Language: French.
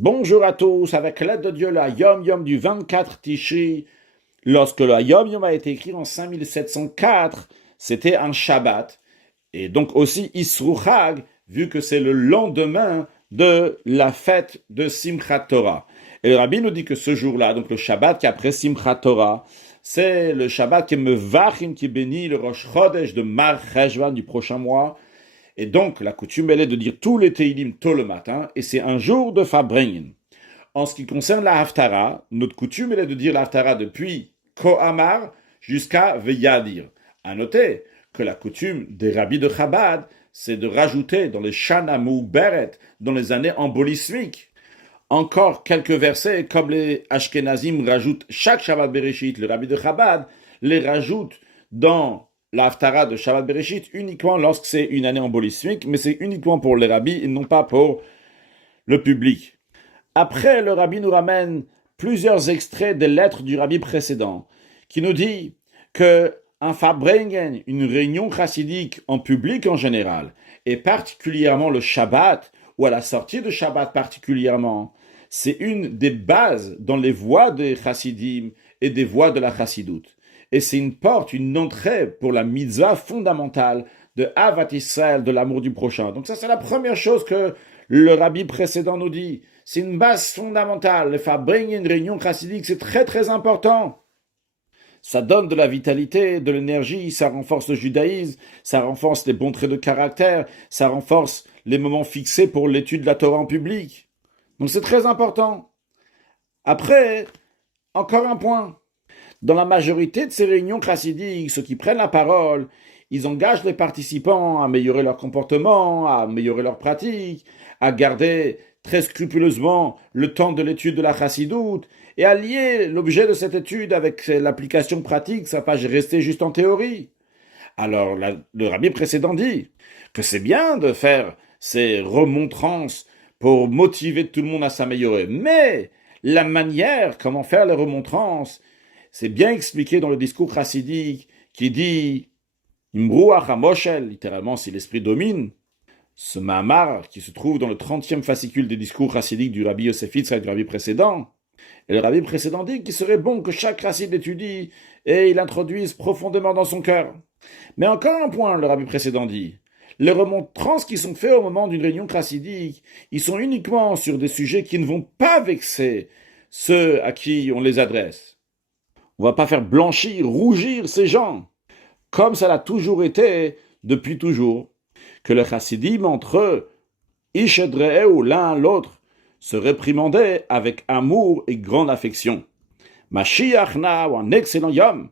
Bonjour à tous, avec l'aide de Dieu, la Yom Yom du 24 Tishri. Lorsque la Yom Yom a été écrit en 5704, c'était un Shabbat. Et donc aussi Isru Chag, vu que c'est le lendemain de la fête de Simchat Torah. Et le Rabbi nous dit que ce jour-là, donc le Shabbat qui est après Simchat Torah, c'est le Shabbat qui me vachim, qui bénit le Rosh Chodesh de Mar Cheshvan du prochain mois. Et donc, la coutume, elle est de dire tous les Teilim tôt le matin, et c'est un jour de Fabringen. En ce qui concerne la Haftara, notre coutume, elle est de dire la Haftara depuis Kohamar jusqu'à Veyadir. À noter que la coutume des rabbis de Chabad, c'est de rajouter dans les Shana Beret, dans les années embolismiques, encore quelques versets, comme les Ashkenazim rajoutent chaque Shabbat Bereshit, le rabbi de Chabad les rajoute dans l'Haftara de Shabbat Bereshit uniquement lorsque c'est une année embolismique, mais c'est uniquement pour les rabbis et non pas pour le public. Après, le rabbi nous ramène plusieurs extraits des lettres du rabbi précédent, qui nous dit que un Fabringen, une réunion chassidique en public en général, et particulièrement le Shabbat, ou à la sortie de Shabbat particulièrement, c'est une des bases dans les voies des chassidim et des voies de la chassidoute. Et c'est une porte, une entrée pour la mitzvah fondamentale de Avat Israël, de l'amour du prochain. Donc ça, c'est la première chose que le rabbi précédent nous dit. C'est une base fondamentale. Le Fabringen, une réunion chassidique, c'est très très important. Ça donne de la vitalité, de l'énergie, ça renforce le judaïsme, ça renforce les bons traits de caractère, ça renforce les moments fixés pour l'étude de la Torah en public. Donc c'est très important. Après, encore un point. Dans la majorité de ces réunions chassidiques, ceux qui prennent la parole, ils engagent les participants à améliorer leur comportement, à améliorer leur pratique, à garder très scrupuleusement le temps de l'étude de la chassidoute et à lier l'objet de cette étude avec l'application pratique, ça ne va pas rester juste en théorie. Alors, le rabbi précédent dit que c'est bien de faire ces remontrances pour motiver tout le monde à s'améliorer, mais la manière, comment faire les remontrances, c'est bien expliqué dans le discours chassidique qui dit Imruach HaMoshel, littéralement si l'esprit domine. Ce Mahamar qui se trouve dans le 30e fascicule des discours chassidiques du rabbi Yosef Yitzhak, du rabbi précédent. Et le rabbi précédent dit qu'il serait bon que chaque chassid l'étudie et il l'introduise profondément dans son cœur. Mais encore un point, le rabbi précédent dit. Les remontrances qui sont faites au moment d'une réunion chassidique, ils sont uniquement sur des sujets qui ne vont pas vexer ceux à qui on les adresse. On ne va pas faire blanchir, rougir ces gens, comme ça l'a toujours été depuis toujours, que les chassidim entre eux, ish et re'eu, l'un à l'autre, se réprimandaient avec amour et grande affection. Mashiach na, ou un excellent yom,